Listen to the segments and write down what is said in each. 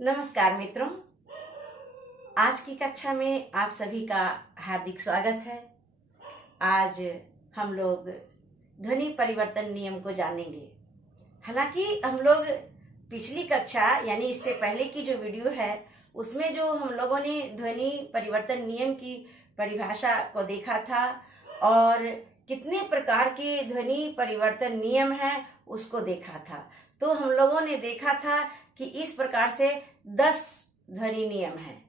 नमस्कार मित्रों, आज की कक्षा में आप सभी का हार्दिक स्वागत है। आज हम लोग ध्वनि परिवर्तन नियम को जानेंगे। हालांकि हम लोग पिछली कक्षा यानी इससे पहले की जो वीडियो है उसमें जो हम लोगों ने ध्वनि परिवर्तन नियम की परिभाषा को देखा था और कितने प्रकार के ध्वनि परिवर्तन नियम हैं उसको देखा था। तो हम लोगों ने देखा था कि इस प्रकार से 10 ध्वनि नियम हैं,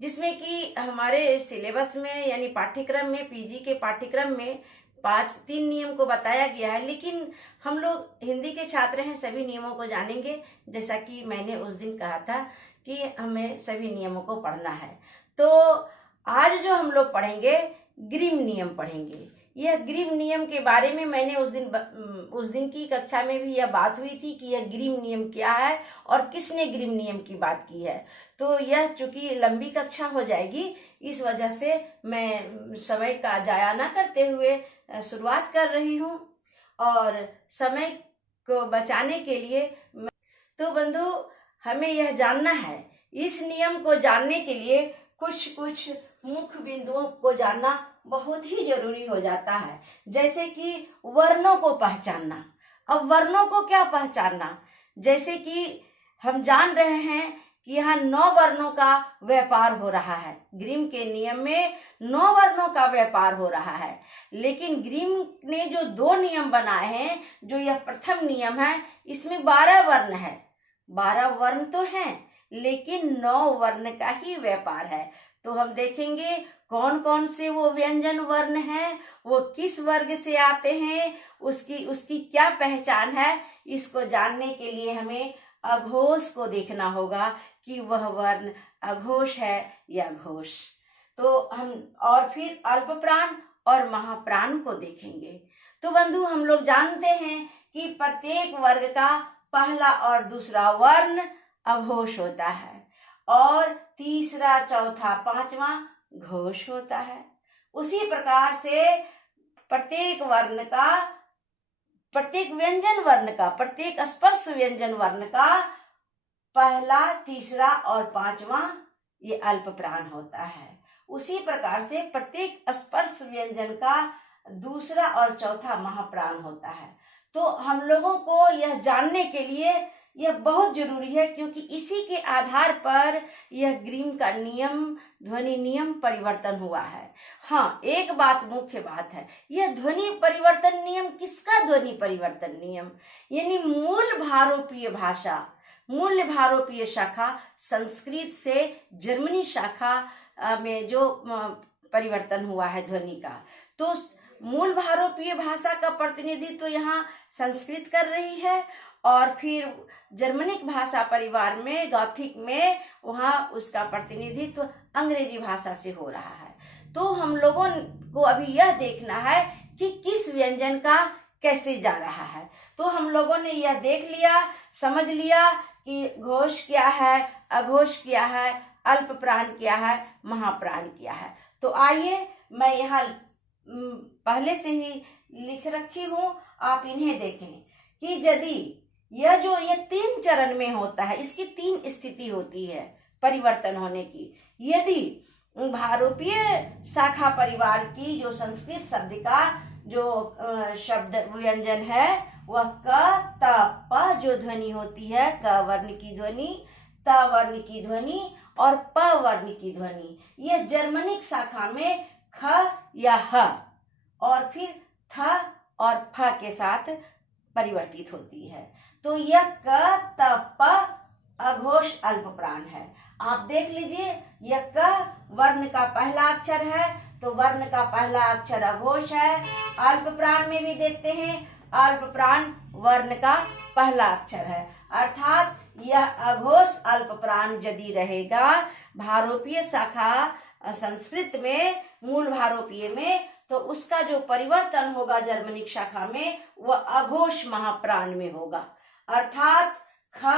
जिसमें कि हमारे सिलेबस में यानी पाठ्यक्रम में पीजी के पाठ्यक्रम में 3 नियम को बताया गया है, लेकिन हम लोग हिंदी के छात्र हैं, सभी नियमों को जानेंगे। जैसा कि मैंने उस दिन कहा था कि हमें सभी नियमों को पढ़ना है। तो आज जो हम लोग पढ़ेंगे ग्रीम नियम पढ़ेंगे। यह ग्रीम नियम के बारे में मैंने उस दिन की कक्षा में भी यह बात हुई थी कि यह ग्रीम नियम क्या है और किसने ग्रीम नियम की बात की है। तो यह चूंकि लंबी कक्षा हो जाएगी, इस वजह से मैं समय का जाया ना करते हुए शुरुआत कर रही हूँ और समय को बचाने के लिए तो बंधु हमें यह जानना है, इस नियम को जानने के लिए कुछ मुख्य बिंदुओं को जानना बहुत ही जरूरी हो जाता है। जैसे कि वर्णों को पहचानना। अब वर्णों को क्या पहचानना, जैसे कि हम जान रहे हैं कि यहाँ 9 वर्णों का व्यापार हो रहा है। ग्रीम के नियम में 9 वर्णों का व्यापार हो रहा है, लेकिन ग्रीम ने जो 2 नियम बनाए हैं, जो यह प्रथम नियम है, इसमें 12 वर्ण है। 12 वर्ण तो हैं, लेकिन 9 वर्ण का ही व्यापार है। तो हम देखेंगे कौन कौन से वो व्यंजन वर्ण हैं, वो किस वर्ग से आते हैं, उसकी क्या पहचान है। इसको जानने के लिए हमें अघोष को देखना होगा कि वह वर्ण अघोष है या घोष। तो हम और फिर अल्पप्राण और महाप्राण को देखेंगे। तो बंधु हम लोग जानते हैं कि प्रत्येक वर्ग का पहला और दूसरा वर्ण अघोष होता है और तीसरा, चौथा, पांचवा घोष होता है। उसी प्रकार से प्रत्येक वर्ण का, प्रत्येक व्यंजन वर्ण का, प्रत्येक स्पर्श व्यंजन वर्ण का पहला, तीसरा और पांचवा ये अल्पप्राण होता है। उसी प्रकार से प्रत्येक स्पर्श व्यंजन का दूसरा और चौथा महाप्राण होता है। तो हम लोगों को यह जानने के लिए यह बहुत जरूरी है, क्योंकि इसी के आधार पर यह ग्रीम का नियम, ध्वनि नियम परिवर्तन हुआ है। हाँ, एक बात, मुख्य बात है, यह ध्वनि परिवर्तन नियम किसका ध्वनि परिवर्तन नियम, यानी मूल भारोपीय भाषा, मूल भारोपीय शाखा संस्कृत से जर्मनी शाखा में जो परिवर्तन हुआ है ध्वनि का। तो मूल भारोपीय भाषा का प्रतिनिधित्व तो यहाँ संस्कृत कर रही है और फिर जर्मनिक भाषा परिवार में, गॉथिक में, वहाँ उसका प्रतिनिधित्व अंग्रेजी भाषा से हो रहा है। तो हम लोगों को अभी यह देखना है कि किस व्यंजन का कैसे जा रहा है। तो हम लोगों ने यह देख लिया, समझ लिया कि घोष क्या है, अघोष क्या है, अल्पप्राण क्या है, महाप्राण क्या है। तो आइए, मैं यहाँ पहले से ही लिख रखी हूँ, आप इन्हें देखें कि यदि ये 3 चरण में होता है, इसकी 3 स्थिति होती है परिवर्तन होने की। यदि भारोपीय शाखा परिवार की जो संस्कृत शब्द का जो शब्द व्यंजन है वह क, त, प जो ध्वनि होती है, क वर्ण की ध्वनि, त वर्ण की ध्वनि और प वर्ण की ध्वनि, यह जर्मनिक शाखा में ख या ह और फिर थ और फ के साथ परिवर्तित होती है। तो यह क, त, प अघोष अल्पप्राण है। आप देख लीजिए, यह क वर्ण का पहला अक्षर है, तो वर्ण का पहला अक्षर अघोष है। अल्पप्राण में भी देखते हैं, अल्पप्राण वर्ण का पहला अक्षर है, अर्थात यह अघोष अल्पप्राण यदि रहेगा भारोपीय शाखा संस्कृत में, मूल भारोपीय में, तो उसका जो परिवर्तन होगा जर्मनिक शाखा में वह अघोष महाप्राण में होगा, अर्थात ख,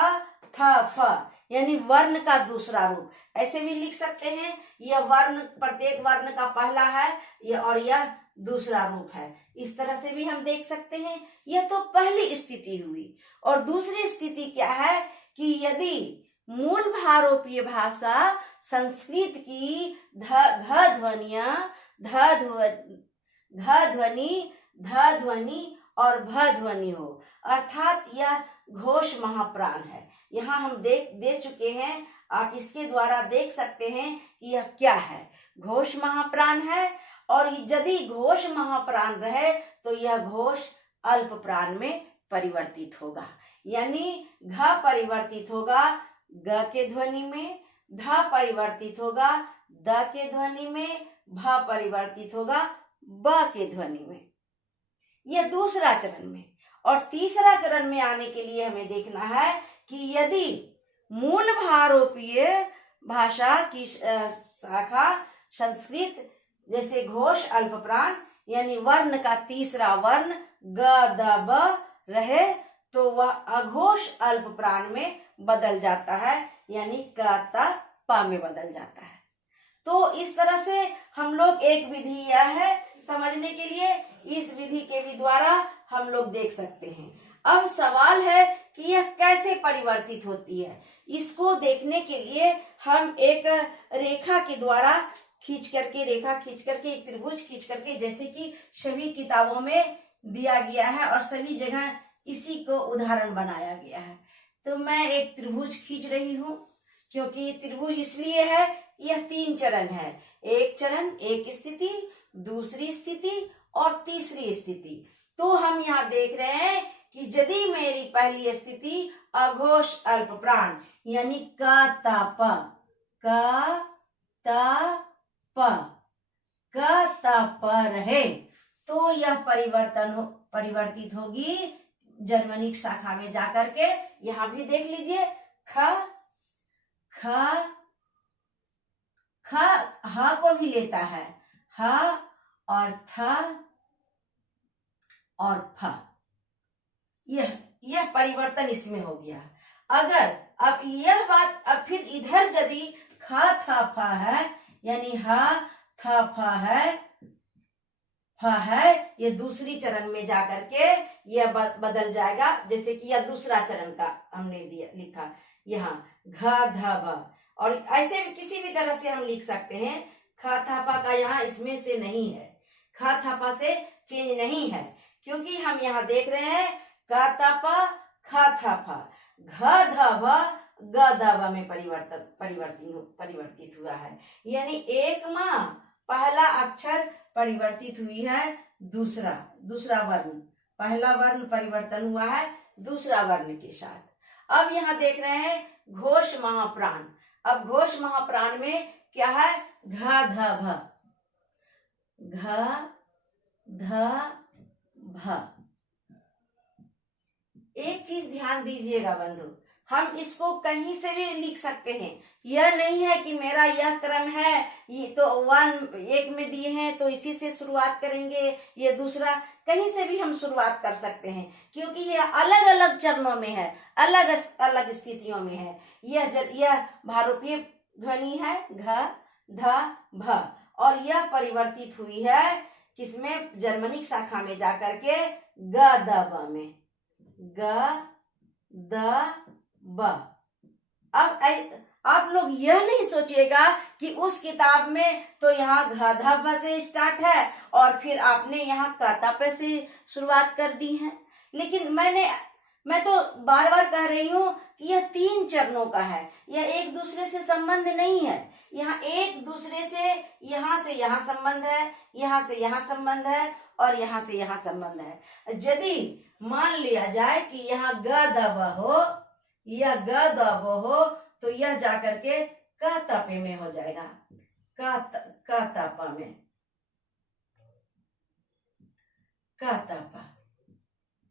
थ, फ, यानी वर्ण का दूसरा रूप। ऐसे भी लिख सकते हैं, यह वर्ण प्रत्येक वर्ण का पहला है और यह दूसरा रूप है। इस तरह से भी हम देख सकते हैं। यह तो पहली स्थिति हुई। और दूसरी स्थिति क्या है कि यदि मूल भारोपीय भाषा संस्कृत की ध ध्वनियां ध ध्वनि और भ ध्वनि हो, अर्थात यह घोष महाप्राण है। यहाँ हम दे चुके हैं, आप इसके द्वारा देख सकते हैं कि यह क्या है। घोष महाप्राण है, और यदि घोष महाप्राण रहे तो यह घोष अल्प प्राण में परिवर्तित होगा, यानी घ परिवर्तित होगा ग के ध्वनि में, ध परिवर्तित होगा द के ध्वनि में, भ परिवर्तित होगा ब के ध्वनि में। यह दूसरा चरण में। और तीसरा चरण में आने के लिए हमें देखना है कि यदि मूल भारोपीय भाषा की शाखा संस्कृत जैसे घोष अल्प प्राण यानी वर्ण का तीसरा वर्ण ग द ब रहे तो वह अघोष अल्प प्राण में बदल जाता है, यानी क त प में बदल जाता है। तो इस तरह से हम लोग एक विधि यह है समझने के लिए, इस विधि के भी द्वारा हम लोग देख सकते हैं। अब सवाल है कि यह कैसे परिवर्तित होती है। इसको देखने के लिए हम एक रेखा के द्वारा रेखा खींच करके एक त्रिभुज खींच करके, जैसे कि सभी किताबों में दिया गया है और सभी जगह इसी को उदाहरण बनाया गया है। तो मैं एक त्रिभुज खींच रही हूँ, क्योंकि त्रिभुज इसलिए है, यह 3 चरण है। एक चरण, एक स्थिति, दूसरी स्थिति और तीसरी स्थिति। तो हम यहाँ देख रहे हैं कि यदि मेरी पहली स्थिति अघोष अल्प प्राण यानी क त प रहे तो यह परिवर्तित होगी जर्मनिक शाखा में जाकर के। यहाँ भी देख लीजिए ह को भी लेता है, ह और थ और फ। यह परिवर्तन इसमें हो गया। अगर अब यह बात अब फिर इधर यदि ख थ फ है यानी ह थ फ है, ये दूसरी चरण में जाकर के यह बदल जाएगा। जैसे कि यह दूसरा चरण का हमने लिखा यहाँ घ ध भ, और ऐसे भी किसी भी तरह से हम लिख सकते हैं। ख थ फ का यहाँ इसमें से नहीं है, ख थ फ से चेंज नहीं है, क्योंकि हम यहाँ देख रहे हैं क त प ख थ फ घ ध भ ग द ब में परिवर्तित हुआ है। यानी एक माँ पहला अक्षर परिवर्तित हुई है, दूसरा वर्ण, पहला वर्ण परिवर्तन हुआ है दूसरा वर्ण के साथ। अब यहाँ देख रहे हैं घोष महाप्राण। अब घोष महाप्राण में क्या है? घ ध भ, घ ध भ। एक चीज ध्यान दीजिएगा बंधु, हम इसको कहीं से भी लिख सकते हैं। यह नहीं है कि मेरा यह क्रम है, ये तो 1 में दिए हैं तो इसी से शुरुआत करेंगे, ये दूसरा, कहीं से भी हम शुरुआत कर सकते हैं, क्योंकि यह अलग अलग चरणों में है, अलग अलग स्थितियों में है। यह भारोपीय ध्वनि है घ ध भ, और यह परिवर्तित हुई है किसमें? जर्मनिक शाखा में जाकर के ग द ब में, ग द ब। अब आप लोग यह नहीं सोचिएगा कि उस किताब में तो यहाँ घ ध भ से स्टार्ट है और फिर आपने यहाँ क त प से शुरुआत कर दी है। लेकिन मैं तो बार बार कह रही हूँ कि यह 3 चरणों का है, यह एक दूसरे से संबंध नहीं है। यहाँ एक दूसरे से यहाँ संबंध है, यहाँ से यहाँ संबंध है और यहाँ से यहाँ संबंध है। यदि मान लिया जाए कि यहाँ ग द ब हो या ग द ब हो तो यह जाकर के क त प में हो जाएगा, क त प में, क त प।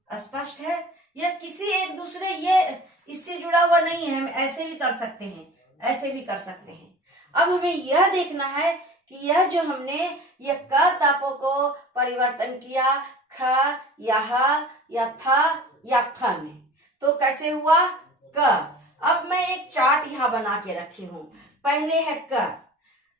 स्पष्ट है? यह किसी एक दूसरे ये इससे जुड़ा हुआ नहीं है। हम ऐसे भी कर सकते हैं, ऐसे भी कर सकते हैं। अब हमें यह देखना है कि यह जो हमने ये क त प को परिवर्तन किया ख या ह या थ या फ में, तो कैसे हुआ? क। अब मैं एक चार्ट यहाँ बना के रखी हूँ। पहले है क,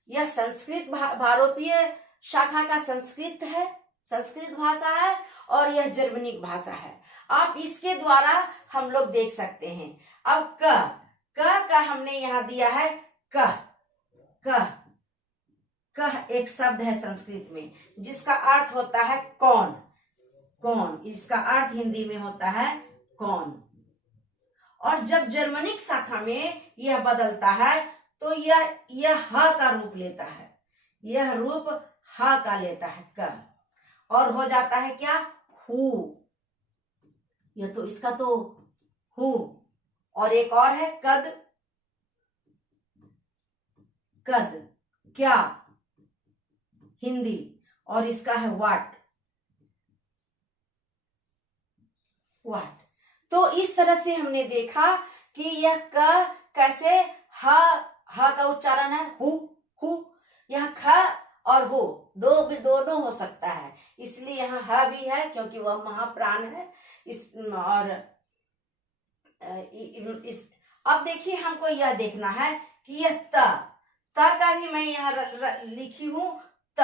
यह संस्कृत भारोपीय शाखा का संस्कृत है, संस्कृत भाषा है, और यह जर्मनिक भाषा है। आप इसके द्वारा हम लोग देख सकते हैं। अब क का हमने यहाँ दिया है कह। कह कह एक शब्द है संस्कृत में जिसका अर्थ होता है कौन। कौन, इसका अर्थ हिंदी में होता है कौन। और जब जर्मनिक शाखा में यह बदलता है तो यह ह का रूप लेता है। यह रूप ह का लेता है क, और हो जाता है क्या, हु। यह तो इसका तो हु। और एक और है कद। कद क्या, हिंदी, और इसका है वाट। वाट। तो इस तरह से हमने देखा कि यह क कैसे ह का उच्चारण है हु। हु। यह ख और हो दोनों हो सकता है, इसलिए यहाँ ह भी है क्योंकि वह महाप्राण है। अब देखिए हमको यह देखना है कि यह त का भी मैं यहाँ लिखी हूं त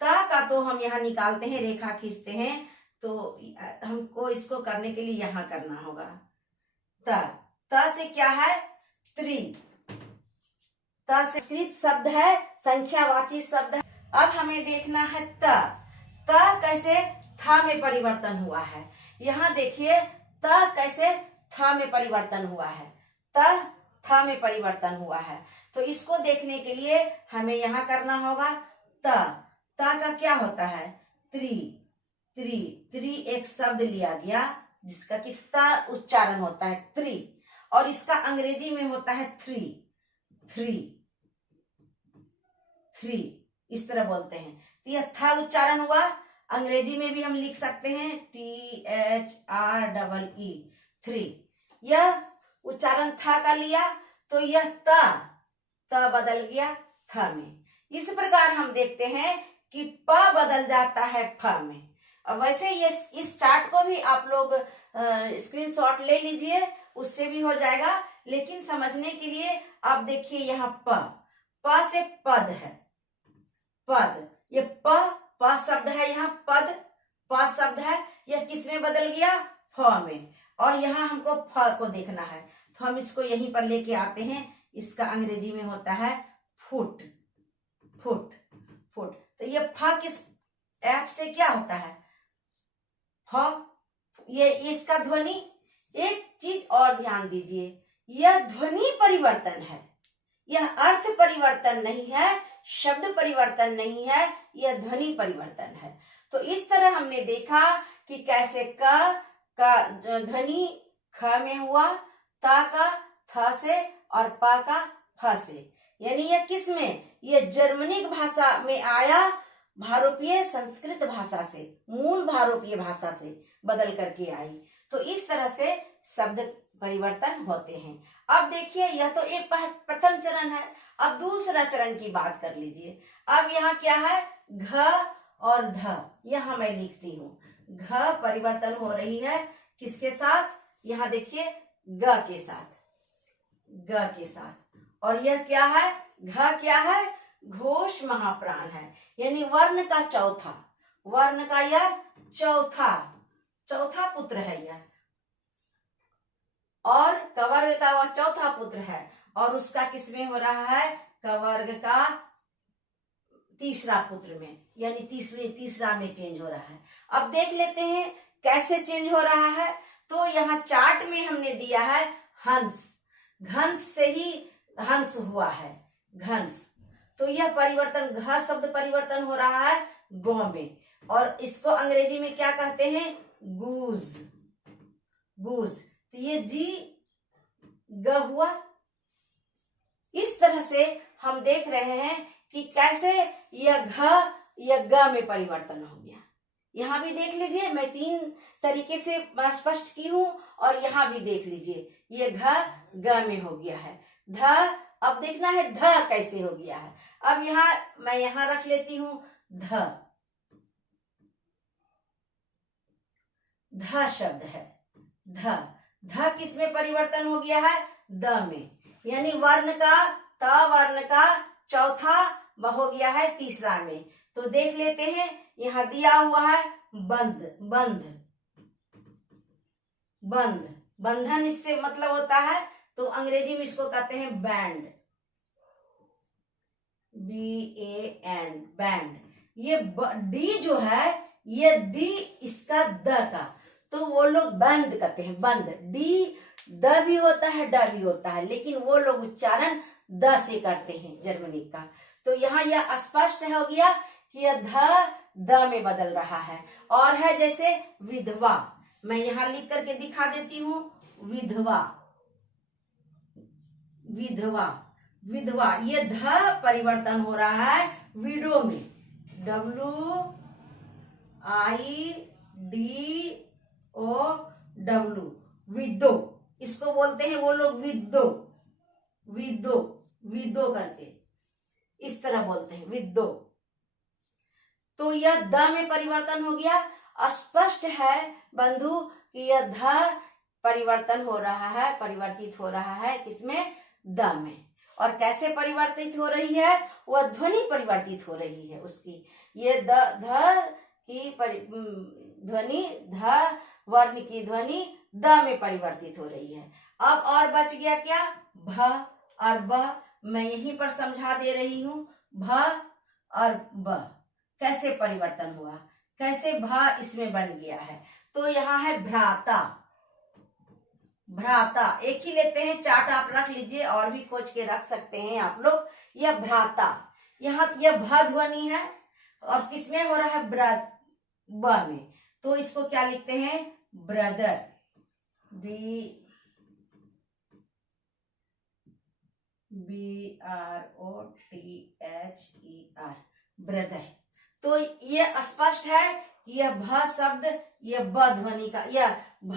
का तो हम यहाँ निकालते हैं, रेखा खींचते हैं, तो हमको इसको करने के लिए यहाँ करना होगा। त से क्या है, त्रि। त से संस्कृत शब्द है, संख्यावाची शब्द है। अब हमें देखना है त कैसे था में परिवर्तन हुआ है। यहाँ देखिए त कैसे था में परिवर्तन हुआ है। था में परिवर्तन हुआ है, तो इसको देखने के लिए हमें यहाँ करना होगा त का क्या होता है, त्रि। त्रि त्रि एक शब्द लिया गया जिसका कि त उच्चारण होता है त्रि, और इसका अंग्रेजी में होता है थ्री। थ्री थ्री इस तरह बोलते हैं। तो यह था उच्चारण हुआ। अंग्रेजी में भी हम लिख सकते हैं THREE, थ्री। यह उच्चारण था का लिया तो यह त बदल गया थ में। इस प्रकार हम देखते हैं कि प बदल जाता है फ में। अब वैसे ये इस चार्ट को भी आप लोग स्क्रीनशॉट ले लीजिए, उससे भी हो जाएगा, लेकिन समझने के लिए आप देखिए यहाँ प से पद है। पद, ये प शब्द है, यहाँ पद प शब्द है, यह किस में बदल गया, फ में। और यहाँ हमको फ को देखना है, तो हम इसको यहीं पर लेके आते हैं। इसका अंग्रेजी में होता है फुट। Foot foot. तो ये फ किस एफ से क्या होता है, फ। ये इसका ध्वनि, एक चीज और ध्यान दीजिए, यह ध्वनि परिवर्तन है, यह अर्थ परिवर्तन नहीं है, शब्द परिवर्तन नहीं है, यह ध्वनि परिवर्तन है। तो इस तरह हमने देखा कि कैसे क का ध्वनि ख में हुआ, ता का थ से, और प का फ से। यानी यह किस में, यह जर्मनिक भाषा में आया, भारोपीय संस्कृत भाषा से, मूल भारोपीय भाषा से बदल करके आई। तो इस तरह से शब्द परिवर्तन होते हैं। अब देखिए यह तो एक प्रथम चरण है। अब दूसरा चरण की बात कर लीजिए। अब यहाँ क्या है, घ और ध, यहाँ मैं लिखती हूँ। घ परिवर्तन हो रही है किसके साथ, यहाँ देखिए ग के साथ। ग के साथ। और यह क्या है, घ क्या है, घोष महाप्राण है, यानी वर्ण का चौथा, वर्ण का यह चौथा पुत्र है यह, और कवर्ग का वह चौथा पुत्र है, और उसका किसमें हो रहा है, कवर्ग का तीसरा पुत्र में, यानी तीसरा में चेंज हो रहा है। अब देख लेते हैं कैसे चेंज हो रहा है। तो यहाँ चार्ट में हमने दिया है हंस। घंस से ही हंस हुआ है, घंस। तो यह परिवर्तन, घ शब्द परिवर्तन हो रहा है गौ में, और इसको अंग्रेजी में क्या कहते हैं, गूज। गूज। तो ये जी ग हुआ। इस तरह से हम देख रहे हैं कि कैसे यह ग में परिवर्तन हो गया। यहाँ भी देख लीजिए, मैं 3 तरीके से स्पष्ट की हूं, और यहाँ भी देख लीजिए, ये ग में हो गया है। ध, अब देखना है ध कैसे हो गया है। अब यहाँ मैं यहाँ रख लेती हूँ ध। ध शब्द है, ध किस में परिवर्तन हो गया है, द में, यानी वर्ण का, त वर्ण का चौथा हो गया है तीसरा में। तो देख लेते हैं, यहाँ दिया हुआ है बंध। बंध, बंध, बंधन, इससे मतलब होता है तो अंग्रेजी में इसको कहते हैं बैंड, BAN, बैंड। ये डी जो है, ये डी इसका द का, तो वो लोग बंद कहते हैं, बंद। डी द भी होता है, ड भी होता है, लेकिन वो लोग उच्चारण द से करते हैं जर्मनी का। तो यहाँ यह स्पष्ट हो गया कि यह द में बदल रहा है। और है जैसे विधवा, मैं यहाँ लिख करके दिखा देती हूँ, विधवा, विधवा, विधवा, ये ध परिवर्तन हो रहा है विडो में, WIDO, विदो, इसको बोलते हैं वो लोग विदो, विदो, विदो करके इस तरह बोलते हैं, विदो। तो यह द में परिवर्तन हो गया। स्पष्ट है बंधु कि यह ध परिवर्तन हो रहा है, परिवर्तित हो रहा है किसमें, द में। और कैसे परिवर्तित हो रही है, वह ध्वनि परिवर्तित हो रही है उसकी। ये ध की ध्वनि, ध वर्ण की ध्वनि द में परिवर्तित हो रही है। अब और बच गया क्या, भ और ब। मैं यहीं पर समझा दे रही हूं, भ और ब कैसे परिवर्तन हुआ, कैसे भ इसमें बन गया है। तो यहाँ है भ्राता, भ्राता, एक ही लेते हैं, चार्ट आप रख लीजिए और भी खोज के रख सकते हैं आप लोग। यह भ्राता, यहाँ यह भ ध्वनि है और किसमें हो रहा है, ब में। तो इसको क्या लिखते हैं, ब्रदर, BROTHER, ब्रदर। तो ये स्पष्ट है कि यह भ शब्द, यह ब ध्वनि का, यह भ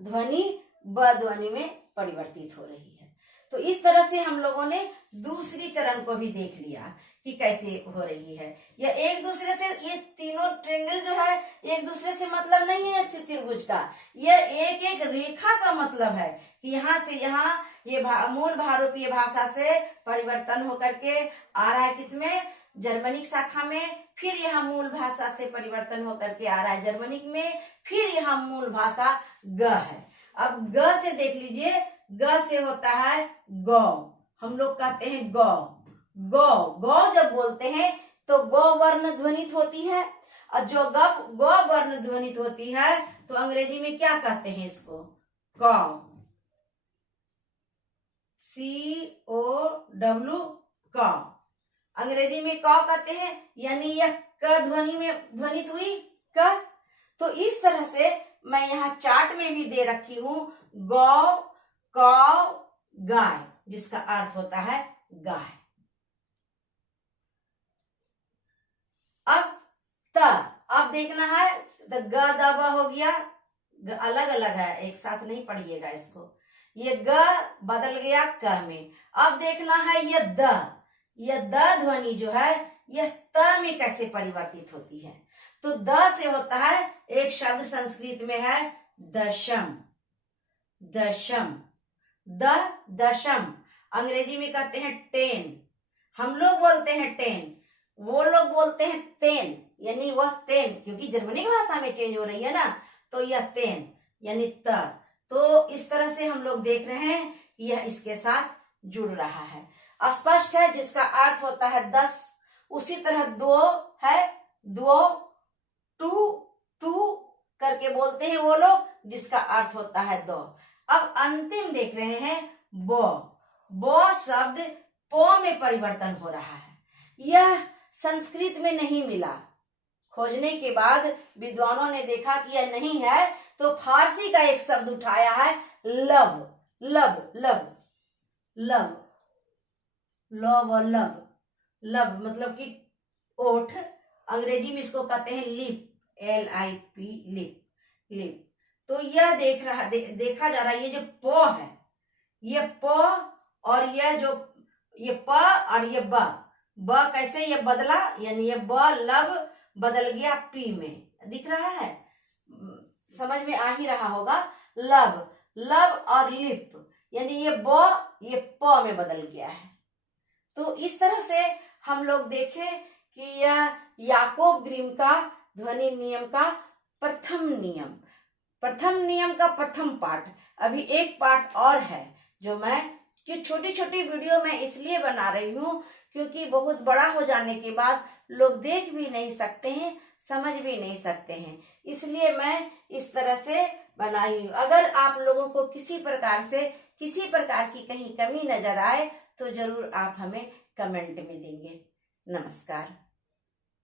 ध्वनि ब ध्वनि में परिवर्तित हो रही है। तो इस तरह से हम लोगों ने दूसरी चरण को भी देख लिया कि कैसे हो रही है। यह एक दूसरे से, ये तीनों ट्रेंगल जो है एक दूसरे से मतलब नहीं है त्रिभुज का, यह एक एक रेखा का मतलब है कि यहाँ से यहाँ ये मूल भारोपीय भाषा से परिवर्तन होकर के आ रहा है किसमें, जर्मनिक शाखा में, फिर यहाँ मूल भाषा से परिवर्तन होकर के आ रहा है जर्मनिक में, फिर यहाँ मूल भाषा ग है। अब ग से देख लीजिए, ग से होता है गौ, हम लोग कहते हैं गौ, गौ, गौ जब बोलते हैं तो गौ वर्ण ध्वनित होती है, और जो गौ वर्ण ध्वनित होती है तो अंग्रेजी में क्या कहते हैं इसको, कौ, COW, कौ, अंग्रेजी में कौ कहते हैं, यानी यह क ध्वनि में ध्वनित हुई क। तो इस तरह से मैं यहाँ चार्ट में भी दे रखी हूं, गौ, कौ, गाय, जिसका अर्थ होता है गाय। अब त, अब देखना है, तो ग द ब हो गया, अलग अलग है, एक साथ नहीं पढ़िएगा इसको। ये ग बदल गया क में। अब देखना है यह द ध्वनि जो है यह त में कैसे परिवर्तित होती है। तो द से होता है, एक शब्द संस्कृत में है दशम, दशम, दशम, अंग्रेजी में कहते हैं 10, हम लोग बोलते हैं 10, वो लोग बोलते हैं 10, यानी वह 10, क्योंकि जर्मनी भाषा में चेंज हो रही है ना, तो यह 10 यानी त। तो इस तरह से हम लोग देख रहे हैं कि यह इसके साथ जुड़ रहा है, स्पष्ट है, जिसका अर्थ होता है 10। उसी तरह दो है, दो, टू करके बोलते हैं वो लोग, जिसका अर्थ होता है दो। अब अंतिम देख रहे हैं बो शब्द पो में परिवर्तन हो रहा है। यह संस्कृत में नहीं मिला, खोजने के बाद विद्वानों ने देखा कि यह नहीं है, तो फारसी का एक शब्द उठाया है लब, लब, लब, लब, लब, लब, लब मतलब कि ओठ, अंग्रेजी में इसको कहते हैं लिप, LIP, लिप, लिप। तो यह देखा जा रहा है, ये जो प है, ये प और यह जो ये प और ये ब कैसे ये बदला, यानी ये ब लब बदल गया पी में, दिख रहा है, समझ में आ ही रहा होगा। लब, लब और लिप, यानी ये ये प में बदल गया है। तो इस तरह से हम लोग देखें कि यह याकोब ग्रीम का ध्वनि नियम का प्रथम नियम का प्रथम पाठ, अभी एक पाठ और है जो छोटी छोटी वीडियो मैं इसलिए बना रही हूँ क्योंकि बहुत बड़ा हो जाने के बाद लोग देख भी नहीं सकते हैं, समझ भी नहीं सकते हैं, इसलिए मैं इस तरह से बनाई हूँ। अगर आप लोगों को किसी प्रकार की कहीं कमी नजर आए तो जरूर आप हमें कमेंट में देंगे। नमस्कार।